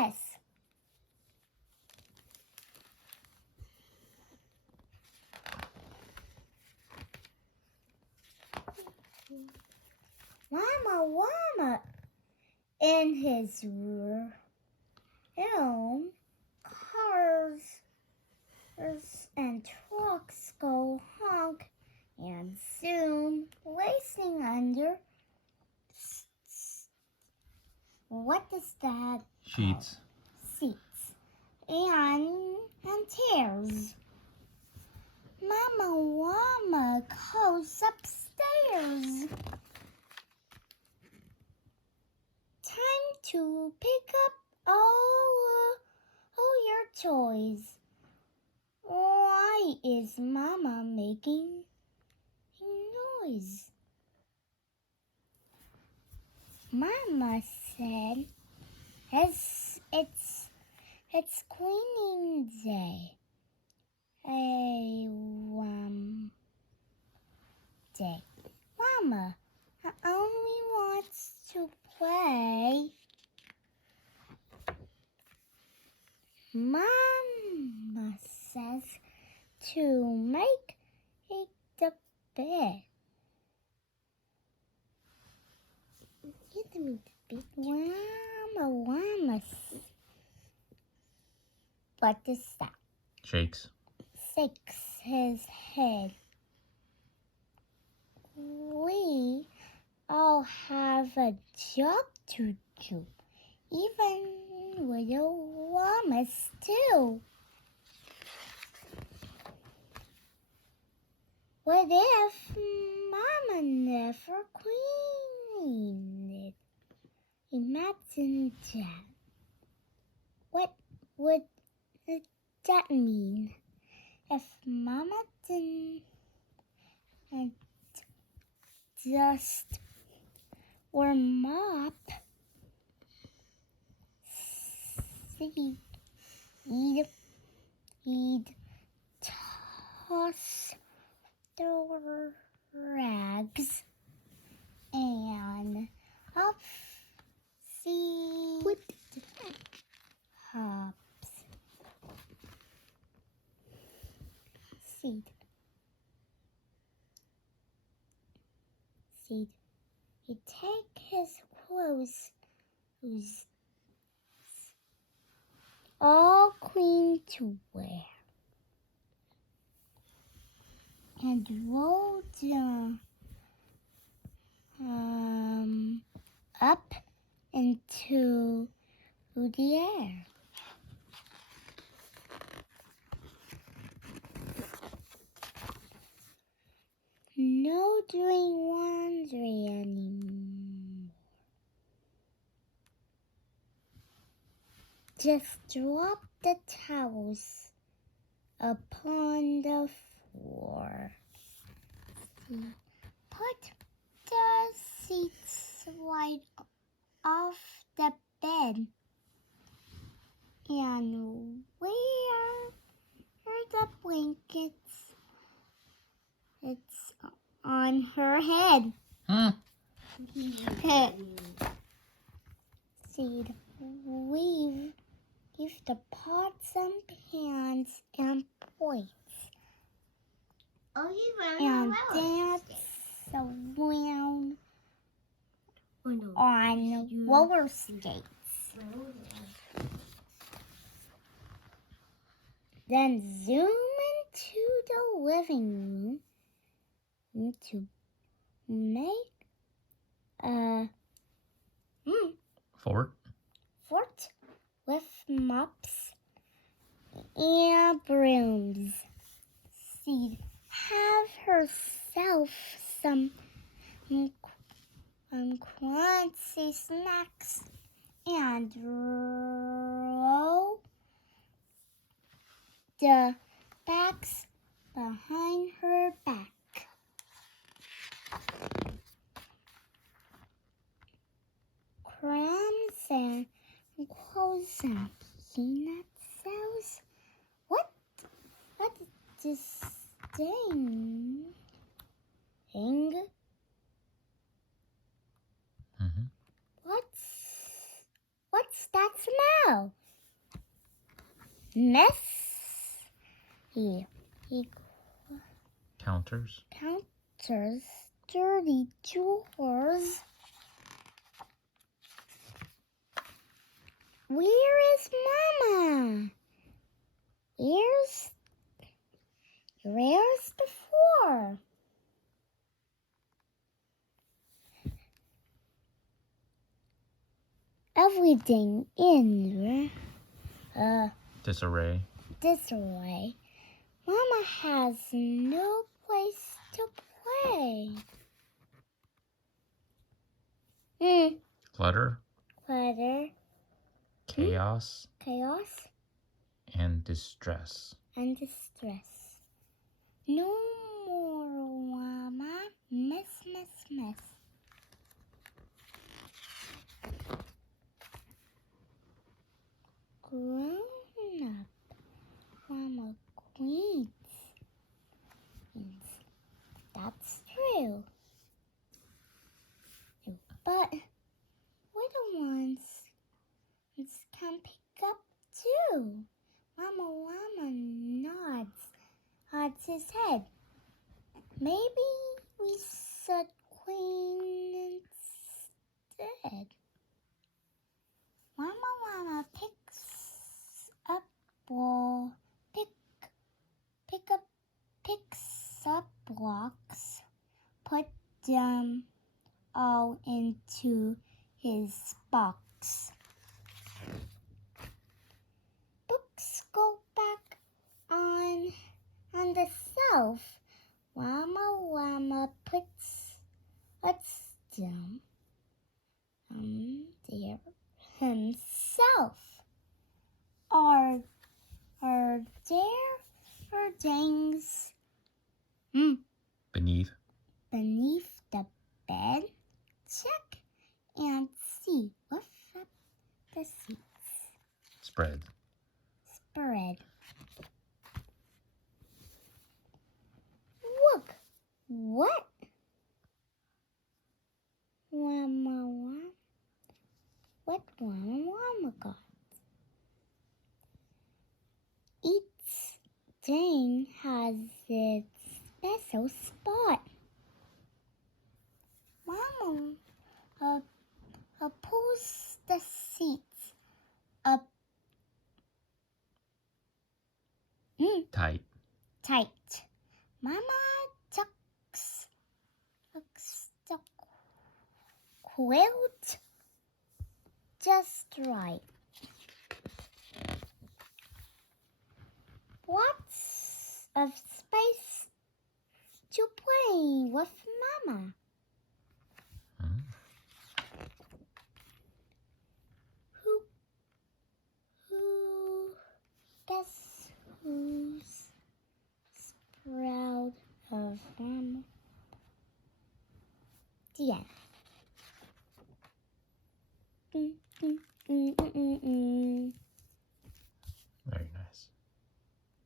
Llamas. Mama Llama in his room, cars and trucks go honk, and soon racing under. What is that? Sheets. Seats and tears. Mama Llama goes upstairs. Time to pick up all your toys. Why is Mama making noise? Mama said, it's cleaning day. Day. Mama only wants to play. Mama says to make the bed. Give me the big Llama. What is that? Shakes. Shakes his head. We all have a job to do, even little llamas too. What if Mama never cleaned it? Imagine that. What would that mean? If Mama didn't dust or mop, he'd toss the rags and up seed hops. He'd take his clothes, all clean to wear, and roll them up into the air. No doing laundry anymore. Just drop the towels upon the floor. Put the sheets right off the bed and wear the blankets. It's on her head. Seed, weave the pots and pans and plates. And dance around on roller skates. Then zoom into the living room to make a Fort with mops and brooms. She'd have herself some crunchy snacks and roll the bags behind her back. Crumbs and clothes and peanut shells. What is this thing? Mm-hmm. What's that smell? Oh, messy. He Counters. counters dirty chores. Where is Mama? Where's the four? Everything in Disarray. disarray. Mama has no place to play. Clutter. Clutter, Chaos. chaos, And distress. and distress. No more Llama. Mess. Grown up Llama queens. That's true. But little ones can pick up too. Mama Llama nods his head. Maybe we said queen instead. Mama Llama picks up blocks, put them all into his box. Books go back on the shelf. Mama Llama puts them there himself. Are there things Beneath. beneath the bed? Check and see. Lift up the seats. Spread. Look, what? What Llama Llama got? Each thing has its special spot. Mama pulls the seats up Tight. Mama tucks the quilt just right. Lots of space to play with Mama. Guess who's proud of Mama? The end.